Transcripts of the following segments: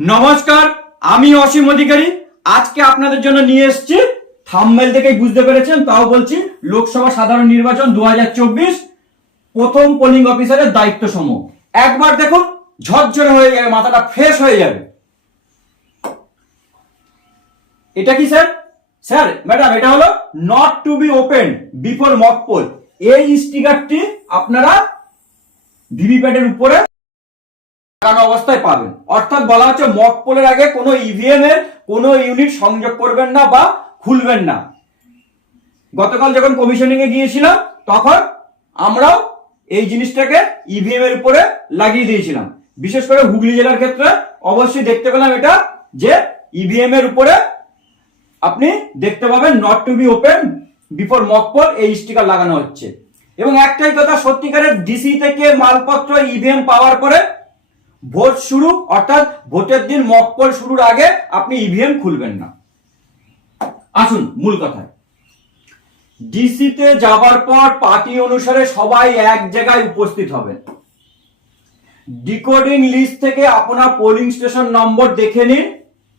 নমস্কার, আমি অসীম অধিকারী। আজকে আপনাদের জন্য নিয়ে এসেছি থাম্বেল থেকেই বুঝতে পেরেছেন, তাও বলছি, লোকসভা সাধারণ নির্বাচন দু হাজার চব্বিশ, প্রথম পোলিং অফিসারের দায়িত্ব সমূহ একবার দেখুন, ঝরঝরে হয়ে যাবে, মাথাটা ফ্রেশ হয়ে যাবে। এটা কি, স্যার? স্যার, ম্যাডাম, এটা হলো not to be open before mock poll এই স্টিকারটি আপনারা ভিভিপ্যাটের উপরে লাগানো অবস্থায় পাবেন। অর্থাৎ বলা হচ্ছে মক পোলের আগে কোনো ইভিএম এর কোনো ইউনিট সংযোগ করবেন না বা খুলবেন না। গতকাল যখন কমিশনিং এ গিয়েছিলাম, তখন আমরাও এই জিনিসটাকে ইভিএম এর উপরে লাগিয়ে দিয়েছিলাম। বিশেষ করে হুগলি জেলার ক্ষেত্রে অবশ্যই দেখতে পেলাম এটা যে ইভিএম এর উপরে আপনি দেখতে পাবেন not to be open before mock poll এই স্টিকার লাগানো হচ্ছে। এবং একটাই কথা, সত্যিকারের ডিসি থেকে মালপত্র ইভিএম পাওয়ার পরে ভোট শুরু, অর্থাৎ ভোটের দিন মকপল শুরুর আগে আপনি ইভিএম খুলবেন না। আসুন, মূল কথায়। ডিসিতে যাবার পর পার্টি অনুসারে সবাই এক জায়গায় উপস্থিত হবেন। ডিকোডিং লিস্ট থেকে আপনার পোলিং স্টেশন নম্বর দেখে নিন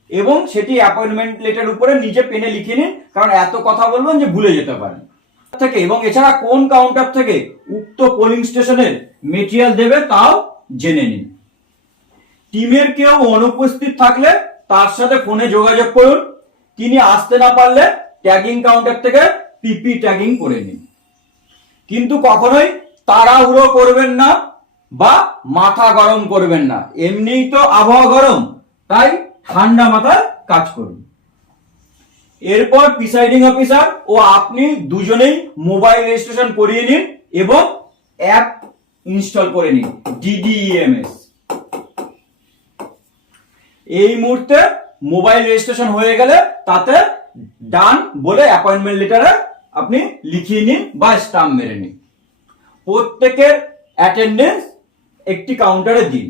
এবং সেটি অ্যাপয়েন্টমেন্ট লেটার উপরে নিজে পেনে লিখে নিন, কারণ এত কথা বলবেন যে ভুলে যেতে পারেন। থেকে, এবং এছাড়া কোন কাউন্টার থেকে উক্ত পোলিং স্টেশনের মেটেরিয়াল দেবে তাও জেনে নিন। টিমের কেউ অনুপস্থিত থাকলে তার সাথে ফোনে যোগাযোগ করুন। তিনি আসতে না পারলে ট্যাগিং কাউন্টার থেকে পিপি ট্যাগিং করে নিন। কিন্তু কখনোই তাড়াহুড়ো করবেন না বা মাথা গরম করবেন না। এমনিই তো আবহাওয়া গরম, তাই ঠান্ডা মাথায় কাজ করুন। এরপর প্রিসাইডিং অফিসার ও আপনি দুজনেই মোবাইল রেজিস্ট্রেশন করিয়ে নিন এবং অ্যাপ ইনস্টল করে নিন ডিডিইএমএস এই মুহূর্তে মোবাইল রেজিস্ট্রেশন হয়ে গেলে তাতে ডান বলে অ্যাপয়েন্টমেন্ট লেটারে আপনি লিখিয়ে নিন বা স্টাম্প মেরে নিন। প্রত্যেকের অ্যাটেন্ডেন্স একটি কাউন্টারে দিন।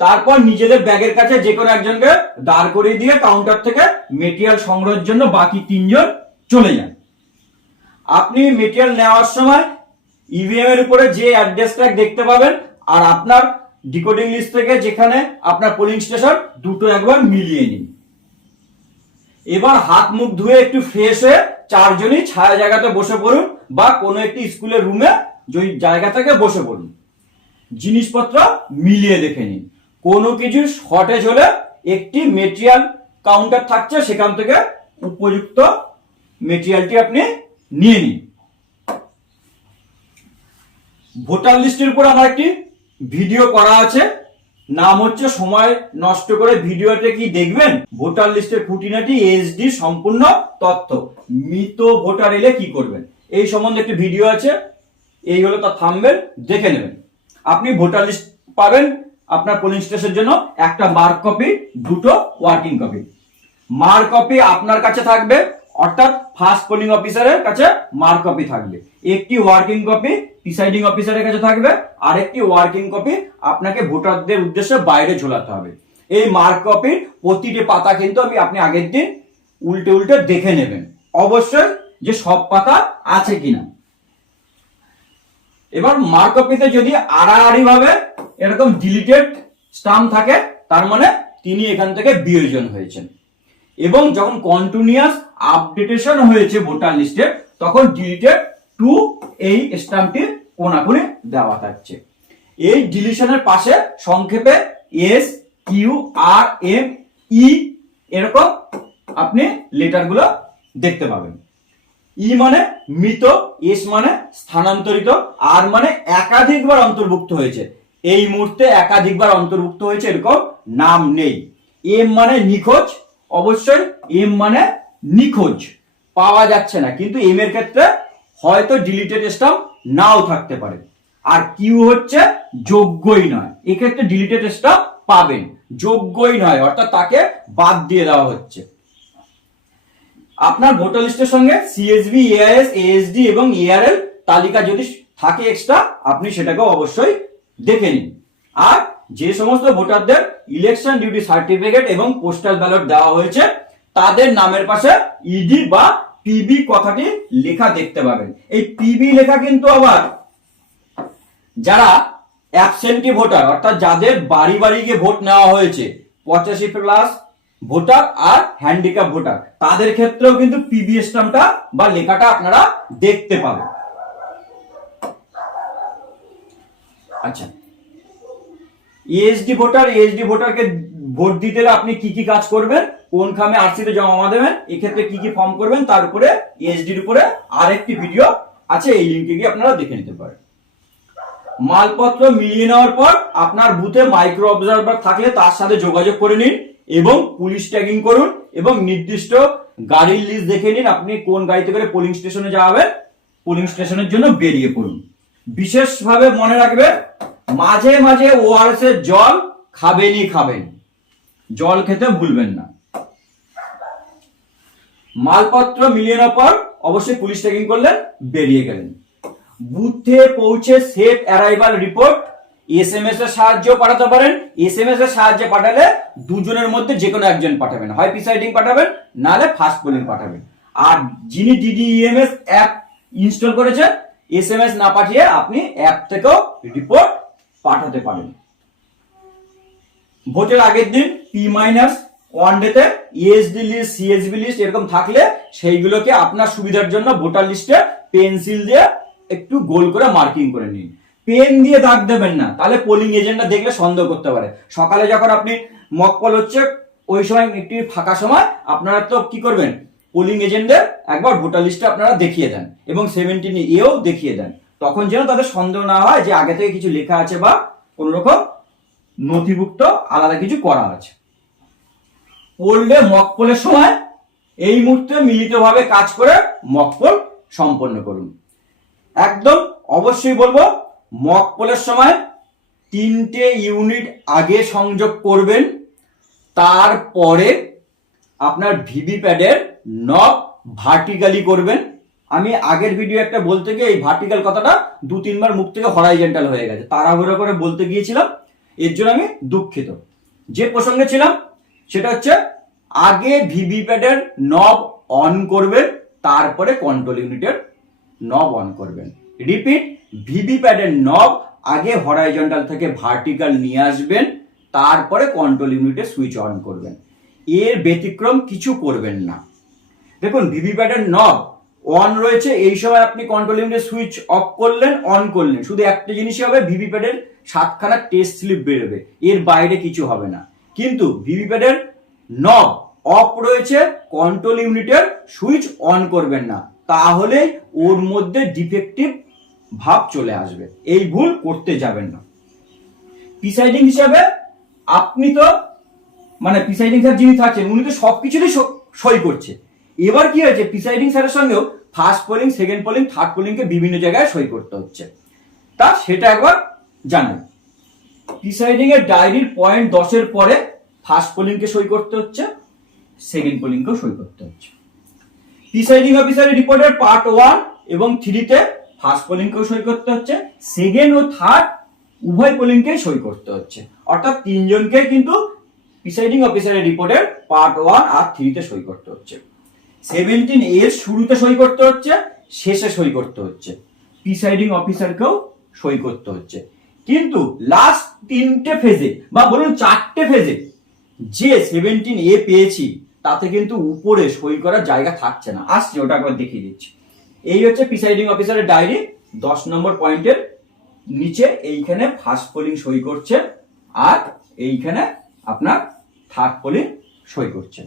তারপর নিজেদের ব্যাগের কাছে যে কোনো একজনকে দাঁড় করিয়ে দিয়ে কাউন্টার থেকে মেটেরিয়াল সংগ্রহের জন্য বাকি তিনজন চলে যান। আপনি মেটেরিয়াল নেওয়ার সময় ইভিএম এর উপরে যে অ্যাড্রেস ট্যাগ দেখতে পাবেন আর আপনার ডিকোডিং লিস্ট থেকে যেখানে আপনার পোলিং স্টেশন দুটো একবার মিলিয়ে নিন। এবার হাত মুখ ধুয়ে একটু ফ্রেশ হয়ে চারজনই ছায়া জায়গাতে বসে পড়ুন বা কোনো একটি স্কুলের রুমে ওই জায়গা থেকে বসে পড়ুন। জিনিসপত্র মিলিয়ে দেখে নিন। কোনো কিছু শর্টেজ হলে একটি মেটেরিয়াল কাউন্টার থাকছে সেখান থেকে উপযুক্ত মেটেরিয়ালটি আপনি নিয়ে নিন। ভোটার লিস্টের উপর আমার একটি ভিডিও করা আছে। নাম হচ্ছে সময় নষ্ট করে ভিডিওতে কি দেখবেন? ভোটার লিস্টের খুঁটিনাটি এইচডি সম্পূর্ণ তথ্য। মৃত ভোটার এলে কি করবেন? এই সম্বন্ধে একটি ভিডিও আছে। এই হলো তার থাম্বেল দেখে নেবেন। আপনি ভোটার লিস্ট পাবেন আপনার পোলিং স্টেশনের জন্য একটা মার্ক কপি, দুটো ওয়ার্কিং কপি মার্ক কপি আপনার কাছে থাকবে। অর্থাৎ ফার্স্ট পোলিং অফিসারের কাছে মার্ক কপি থাকবে। একটি ওয়ার্কিং কপি প্রিসাইডিং অফিসারের কাছে থাকবে আর একটি ওয়ার্কিং কপি আপনাকে ভোটারদের উদ্দেশ্যে বাইরে ঝোলাতে হবে। এই মার্ক কপির প্রতিটি পাতা কিন্তু আমি আপনি আগের দিন উল্টে উল্টে দেখে নেবেন। অবশ্যই যে সব পাতা আছে কিনা। এবার মার্ক কপিতে যদি আড়াআড়ি ভাবে এরকম ডিলিটেড স্টাম্প থাকে, তার মানে তিনি এখান থেকে বিয়োজন হয়েছেন। এবং যখন কন্টিনিউয়াস আপডেটেশন হয়েছে ভোটার লিস্টে তখন ডিলিটেড টু এই স্টাম্পটি কোনাকুনি দেওয়া থাকছে। এই ডিলিশনের পাশে সংক্ষেপে S Q R M E এরকম আপনি লেটারগুলো দেখতে পাবেন। ই মানে মৃত এস মানে স্থানান্তরিত আর মানে একাধিকবার অন্তর্ভুক্ত হয়েছে। এই মুহূর্তে একাধিকবার অন্তর্ভুক্ত হয়েছে, এরকম নাম নেই। এম মানে নিখোঁজ অবশ্যই এম মানে নিখোঁজ। পাওয়া যাচ্ছে না। কিন্তু এম এর ক্ষেত্রে হয়তো ডিলিটেড স্টাম্প নাও থাকতে পারে। আর কিউ হচ্ছে যোগ্যই নয়। এক্ষেত্রে ডিলিটেড স্টাম্প পাবেন। যোগ্যই নয়, অর্থাৎ তাকে বাদ দিয়ে দেওয়া হচ্ছে। আপনার ভোটার লিস্টের সঙ্গে সিএসবি এআইএস এএসডি এবং এআরএল তালিকা যদি থাকে এক্সট্রা আপনি সেটাকেও অবশ্যই দেখে নিন। আর যে সমস্ত ভোটারদের ইলেকশন ডিউটি সার্টিফিকেট এবং পোস্টাল ব্যালট দেওয়া হয়েছে, তাদের নামের পাশে ইডি বা পিবি কথাটি লেখা দেখতে পাবেন। এই পিবি লেখা কিন্তু আবার যারা অ্যাবসেন্টি ভোটার অর্থাৎ যাদের বাড়ি বাড়ি গিয়ে ভোট নেওয়া হয়েছে, পঁচাশি প্লাস ভোটার আর হ্যান্ডিক্যাপ ভোটার তাদের ক্ষেত্রেও কিন্তু পিবি স্ট্যাম্পটা বা লেখাটা আপনারা দেখতে পাবেন। আচ্ছা ইএসডি ভোটার ইএসডি ভোটারকে ভোট দিতে আপনি কি কি কাজ করবেন? কোন খামে আরসিতে জমা দেবেন? এক্ষেত্রে কি কি ফর্ম করবেন? তার উপরে ইএসডির উপরে আরেকটি ভিডিও আছে, এই লিঙ্কে গিয়ে আপনারা দেখে নিতে পারেন। মালপত্র মিলিয়ে নেওয়ার পর আপনার বুথে মাইক্রো অবজারভার থাকলে তার সাথে যোগাযোগ করে নিন এবং পুলিশ ট্যাগিং করুন এবং নির্দিষ্ট গাড়ির লিস্ট দেখে নিন আপনি কোন গাড়িতে করে পোলিং স্টেশনে যাবেন। পোলিং স্টেশনের জন্য বেরিয়ে পড়ুন। বিশেষভাবে মনে রাখবেন মাঝে মাঝে ওআরএস এর জল খাবেনই খাবেন। জল খেতে ভুলবেন না। মালপত্র মিলিয়ে পর অবশ্যই পুলিশ চেকিং করলেন বেরিয়ে গেলেন। বুথে পৌঁছে সেফ অ্যারাইভাল রিপোর্ট এসএমএস এর সাহায্য পাঠাতে পারেন। এসএমএস এর সাহায্যে পাঠালে দুজনের মধ্যে যে কোনো একজন পাঠাবেন। হয় প্রিসাইডিং পাঠাবেন, নাহলে ফাস্ট পোলিং পাঠাবেন। আর যিনি ডিডিইএমএস অ্যাপ ইনস্টল করেছেন এসএমএস না পাঠিয়ে আপনি অ্যাপ থেকেও রিপোর্ট পাঠাতে পারেন। ভোটের আগের দিন পি মাইনাস ওয়ান ডেতে ইএসডি লিস্ট সিএসবি লিস্ট এরকম থাকলে সেইগুলোকে আপনার সুবিধার জন্য ভোটার লিস্টে পেন্সিল দিয়ে একটু গোল করে মার্কিং করে নিন। পেন দিয়ে দাগ দেবেন না, তাহলে পোলিং এজেন্টরা দেখলে সন্দেহ করতে পারে। সকালে যখন আপনি মকপল হচ্ছে, ওই সময় একটি ফাঁকা সময় আপনারা তো কি করবেন? পোলিং এজেন্টদের একবার ভোটার লিস্টে আপনারা দেখিয়ে দেন এবং সেভেন্টিন এও দেখিয়ে দেন। তখন যেন তাদের সন্দেহ না হয় যে আগে থেকে কিছু লেখা আছে বা কোন রকম নথিভুক্ত আলাদা কিছু করা আছে। পড়লে মকপলের সময় এই মুহূর্তে মিলিতভাবে কাজ করে মকপল সম্পন্ন করুন। একদম অবশ্যই বলব, মকপলের সময় তিনটে ইউনিট আগে সংযোগ করবেন, তারপরে আপনার ভিভি প্যাডের নব ভার্টিক্যালি করবেন আমি আগের ভিডিও একটা বলতে গিয়ে এই ভার্টিক্যাল কথাটা দু, তিনবার মুখ থেকে হরাইজেন্টাল হয়ে গেছে। তাড়াহুড়ো করে বলতে গিয়েছিলাম, এর জন্য আমি দুঃখিত। যে প্রসঙ্গে ছিলাম, সেটা হচ্ছে আগে ভিভি প্যাডের নব অন করবেন, তারপরে কন্ট্রোল ইউনিটের নব অন করবেন। রিপিট ভিভি প্যাডের নব আগে হরাইজন্টাল থেকে ভার্টিক্যাল নিয়ে আসবেন, তারপরে কন্ট্রোল ইউনিটে সুইচ অন করবেন। এর ব্যতিক্রম কিছু করবেন না। দেখুন ভিভি প্যাডের নব অন রয়েছে, এই সময় আপনি কন্ট্রোল ইউনিটের সুইচ অফ করলেন অন করলেন। শুধু একটা জিনিসই হবে ভিভি প্যাডের সাতখানা টেস্ট স্লিপ বেরোবে। এর বাইরে কিছু হবে না। কিন্তু ভিভি প্যাডের নব অফ রয়েছে কন্ট্রোল ইউনিটের সুইচ অন করবেন না। তাহলে ওর মধ্যে ডিফেক্টিভ ভাব চলে আসবে। এই ভুল করতে যাবেন না। প্রিসাইডিং হিসাবে আপনি তো মানে প্রিসাইডিং স্যার যিনি থাকছেন, উনি তো সবকিছুরই স- সই করছে। এবার কি হয়েছে? প্রিসাইডিং স্যারের সঙ্গেও first polling second polling third পোলিংকে বিভিন্ন জায়গায় সই করতে হচ্ছে। তা সেটা একবার জানেন। প্রিসাইডিং এর ডায়েরির পয়েন্ট দশের পরে ফার্স্ট পোলিংকে সই করতে হচ্ছে সেকেন্ড পোলিংকেও সই করতে হচ্ছে। প্রিসাইডিং অফিসারের রিপোর্টের পার্ট ওয়ান এবং থ্রিতে ফার্স্ট পোলিংকেও সই করতে হচ্ছে সেকেন্ড ও থার্ড উভয় পোলিংকেই সই করতে হচ্ছে। অর্থাৎ তিনজনকে কিন্তু প্রিসাইডিং অফিসারের রিপোর্টের পার্ট ওয়ান আর থ্রিতে সই করতে হচ্ছে। সেভেন্টিন এর শুরুতে সই করতে হচ্ছে, শেষে সই করতে হচ্ছে। প্রিসাইডিং অফিসারকেও সই করতে হচ্ছে। কিন্তু লাস্ট তিনটে ফেজে বা বলুন চারটে ফেজে যে সেভেন্টিন এ পেয়েছি, তাতে কিন্তু উপরে সই করার জায়গা থাকছে না। আসছে, ওটা একবার দেখিয়ে দিচ্ছি। এই হচ্ছে প্রিসাইডিং অফিসারের ডায়েরি দশ নম্বর পয়েন্টের নিচে এইখানে ফার্স্ট পোলিং সই করছে, আর এইখানে আপনার থার্ড পোলিং সই করছে।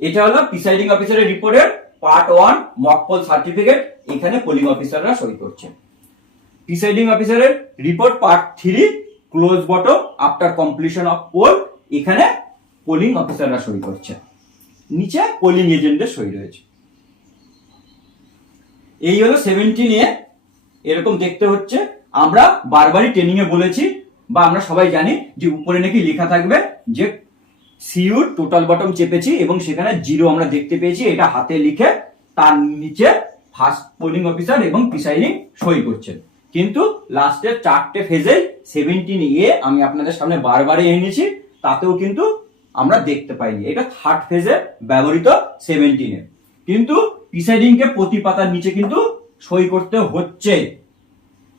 এটা হলো প্রিসাইডিং অফিসারের রিপোর্টের part one mock poll certificate এখানে পোলিং অফিসাররা সই করছে। প্রিসাইডিং অফিসারের report part three close bottom after completion of poll এখানে পোলিং অফিসাররা সই করছে। নিচে পোলিং এজেন্টের সই রয়েছে। এই হলো সেভেন্টিন এ, এরকম দেখতে হচ্ছে। আমরা বারবারই ট্রেনিং এ বলেছি বা আমরা সবাই জানি যে উপরে নাকি লেখা থাকবে যে সিউর টোটাল বটম চেপেছি এবং সেখানে জিরো আমরা দেখতে পেয়েছি। এটা হাতে লিখে তার নিচে ফার্স্ট পোলিং অফিসার এবং প্রিসাইডিং সই করছেন। কিন্তু লাস্টের চারটে ফেজে সেভেন্টিন এ আমি আপনাদের সামনে বারবারই এনেছি তাতেও কিন্তু আমরা দেখতে পাইনি। এটা থার্ড ফেজে ব্যবহৃত সেভেন্টিনে কিন্তু প্রিসাইডিং কে প্রতি পাতার নিচে কিন্তু সই করতে হচ্ছে।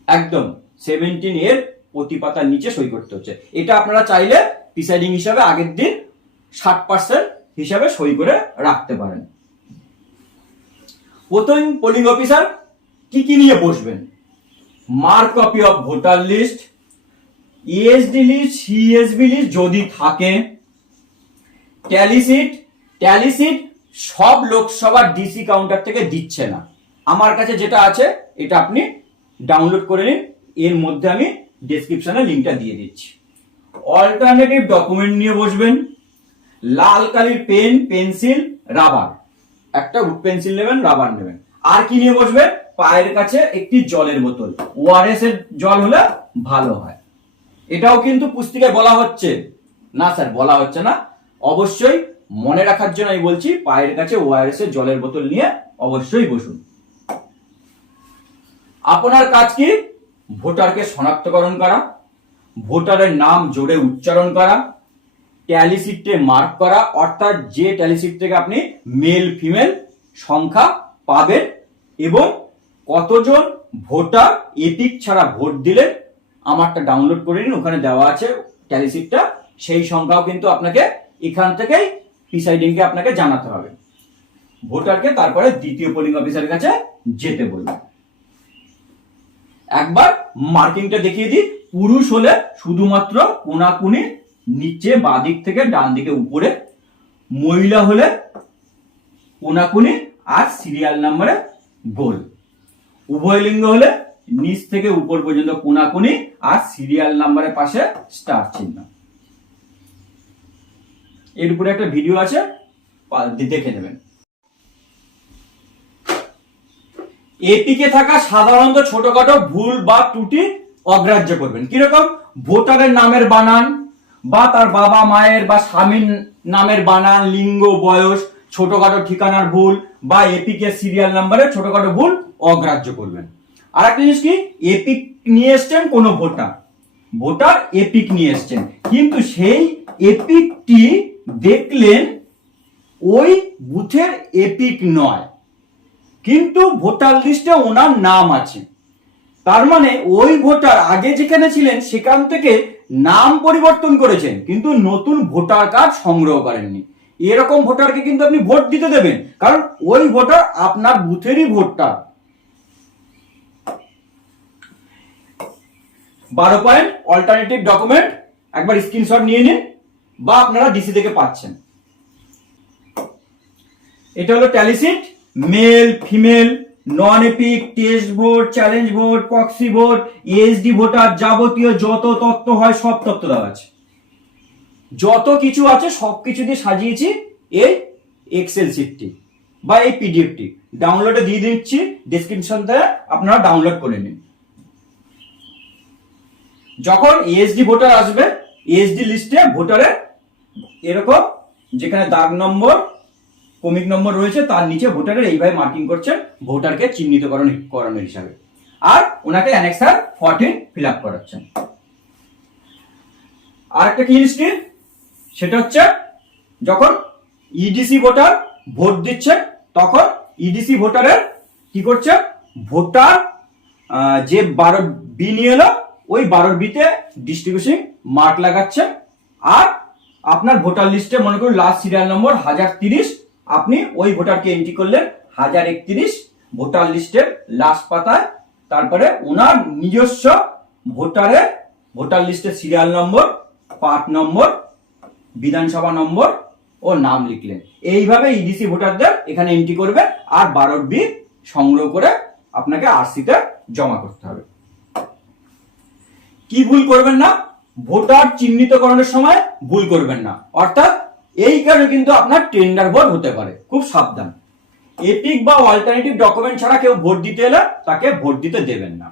একদম সেভেন্টিন এর প্রতি পাতার নিচে সই করতে হচ্ছে। এটা আপনারা চাইলে প্রিসাইডিং হিসাবে আগের দিন ষাট পার্সেন্ট হিসাবে সই করে রাখতে পারেন। প্রথম পোলিং অফিসার কি কি নিয়ে বসবেন? Mark copy of voter list ESD list CSB list যদি থাকে ট্যালিসিট ট্যালিসিট সব লোকসভার ডিসি কাউন্টার থেকে দিচ্ছে না। আমার কাছে যেটা আছে, এটা আপনি ডাউনলোড করে নিন, এর মধ্যে আমি ডেসক্রিপশনে লিঙ্কটা দিয়ে দিচ্ছি। অল্টারনেটিভ ডকুমেন্ট নিয়ে বসবেন। লাল কালির পেন, পেন্সিল, রাবার। একটা উড পেন্সিল নেবেন, রাবার নেবেন। আর কি নিয়ে বসবেন পায়ের কাছে একটি জলের বোতল। ওআরএস এর জল হলে ভালো হয়। এটাও কিন্তু পুস্তিকায় বলা হচ্ছে। না, স্যার, বলা হচ্ছে না। অবশ্যই মনে রাখার জন্য আমি বলছি, পায়ের কাছে ওআরএস এর জলের বোতল নিয়ে অবশ্যই বসুন। আপনার কাজ কি? ভোটারকে শনাক্তকরণ করা, ভোটারের নাম জোরে উচ্চারণ করা ট্যালিসিটে মার্ক করা, অর্থাৎ যে ট্যালিসিট থেকে আপনি মেল ফিমেল সংখ্যা পাবেন এবং কতজন ভোটার এপিক ছাড়া ভোট দিলেন, আমারটা ডাউনলোড করে নিন, ওখানে দেওয়া আছে ট্যালিসিটটা, সেই সংখ্যাও কিন্তু আপনাকে এখান থেকেই প্রিসাইডিংকে আপনাকে জানাতে হবে। ভোটারকে তারপরে দ্বিতীয় পোলিং অফিসারের কাছে যেতে বলবেন একবার মার্কিংটা দেখিয়ে দিই, পুরুষ হলে শুধুমাত্র কোনাকুনি নিচে বাদিক থেকে ডান দিকে উপরে। মহিলা হলে কোনাকুনি আর সিরিয়াল নাম্বারে গোল। উভয় লিঙ্গ হলে নিচ থেকে উপর পর্যন্ত কোনাকুনি আর সিরিয়াল নাম্বারের পাশে স্টার চিহ্ন। এর উপরে একটা ভিডিও আছে দেখে নেবেন। এপিকে থাকা সাধারণত ছোটখাটো ভুল বা ত্রুটি অগ্রাহ্য করবেন। কীরকম? ভোটারের নামের বানান বা তার বাবা মায়ের বা স্বামীর নামের বানান, লিঙ্গ, বয়স, ছোটখাটো ঠিকানার ভুল বা এপিকে সিরিয়াল নাম্বারে ছোটখাটো ভুল অগ্রাহ্য করবেন। আর একটা জিনিস কি? এপিক নিয়ে এসছেন, কোনো ভোটার। ভোটার এপিক নিয়ে এসছেন। কিন্তু সেই এপিকটি দেখলেন ওই বুথের এপিক নয়। কিন্তু ভোটার লিস্টে ওনার নাম আছে। তার মানে ওই ভোটার আগে যেখানে ছিলেন, সেখান থেকে নাম পরিবর্তন করেছেন, কিন্তু নতুন ভোটার কার্ড সংগ্রহ করেননি। এরকম ভোটারকে কিন্তু আপনি ভোট দিতে দেবেন, কারণ ওই ভোটার আপনার বুথেরই ভোটটা বারো পয়েন্ট অল্টারনেটিভ ডকুমেন্ট একবার স্ক্রিনশট নিয়ে নিন, বা আপনারা ডিসি থেকে পাচ্ছেন। এটা হলো tally sheet male female non EPIC test vote challenge vote proxy vote ESD voter যাবতীয় যত তত্ত্ব হয় সব তত্ত্ব দেওয়া আছে। যত কিছু আছে সব কিছু দিয়ে সাজিয়েছি এই এক্সেল শিটটি বা এই পিডিএফটি ডাউনলোডে দিয়ে দিচ্ছি ডেসক্রিপশন থেকে আপনারা ডাউনলোড করে নিন। যখন ইএসডি ভোটার আসবে ইএসডি লিস্টে ভোটারের এরকম যেখানে দাগ নম্বর কমিক নম্বর রয়েছে, তার নিচে ভোটারের এইভাবে মার্কিং করছেন, ভোটারকে চিহ্নিতকরণ করানোর হিসাবে। আর ওনাকে অ্যানেক্সার ফর্টিন ফিল আপ করাচ্ছেন। আর একটা কি কি সেটা হচ্ছে, যখন ইডিসি ভোটার ভোট দিচ্ছে, তখন ইডিসি ভোটারের কি করছে? ভোটার যে বারো বি নিয়ে এলো, ওই বারোর বিতে ডিস্ট্রিবিউশন মার্ক লাগাচ্ছে। আর আপনার ভোটার লিস্টে মনে করুন লাস্ট সিরিয়াল নম্বর হাজার তিরিশ আপনি ওই ভোটারকে এন্ট্রি করলেন, হাজার একত্রিশ ভোটার লিস্টের লাস্ট পাতায়। তারপরে ওনার নিজস্ব ভোটারের, ভোটার লিস্টের সিরিয়াল নম্বর পার্ট নম্বর বিধানসভা নম্বর ও নাম লিখলেন। এইভাবে ইডিসি ভোটারদের এখানে এন্ট্রি করবে আর বারোর বি সংগ্রহ করে আপনাকে আরসিতে জমা করতে হবে। কি ভুল করবেন না? ভোটার চিহ্নিতকরণের সময় ভুল করবেন না। অর্থাৎ এই কারণে কিন্তু আপনার টেন্ডার ভোট হতে পারে। খুব সাবধান। এপিক বা অল্টারনেটিভ ডকুমেন্ট ছাড়া কেউ ভোট দিতে এলে তাকে ভোট দিতে দেবেন না।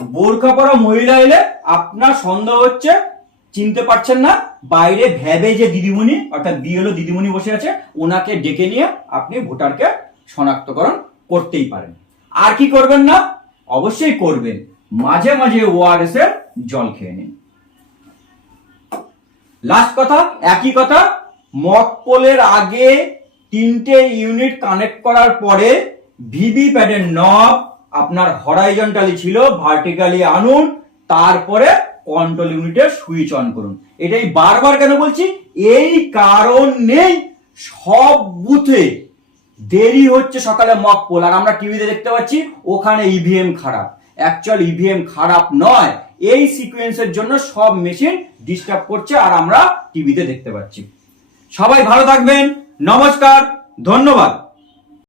বোরখা পরা মহিলা এলে আপনার সন্দেহ হচ্ছে, চিনতে পারছেন না, বাইরে ভ্যাবে যে দিদিমণি, অর্থাৎ বিএলও দিদিমণি বসে আছে, ওনাকে ডেকে নিয়ে আপনি ভোটারকে শনাক্তকরণ করতেই পারেন। আর কি করবেন না? অবশ্যই করবেন। মাঝে মাঝে ওআরএস এর জল খেয়ে নিন। লাস্ট কথা, একই কথা মক পোলের আগে তিনটে ইউনিট কানেক্ট করার পরে ভিভি প্যাডের নব আপনার হরাইজন্টালি ছিল ভার্টিক্যালি আনুন, তারপরে কন্ট্রোল ইউনিটের সুইচ অন করুন। এটাই বারবার কেন বলছি? এই কারণেই সব বুথে দেরি হচ্ছে সকালে মক পোল আর আমরা টিভিতে দেখতে পাচ্ছি, ওখানে ইভিএম খারাপ। অ্যাকচুয়াল ইভিএম খারাপ নয়, এই সিকোয়েন্সের জন্য সব মেশিন ডিস্টার্ব করছে, আর আমরা টিভিতে দেখতে পাচ্ছি। সবাই ভালো থাকবেন। নমস্কার ধন্যবাদ।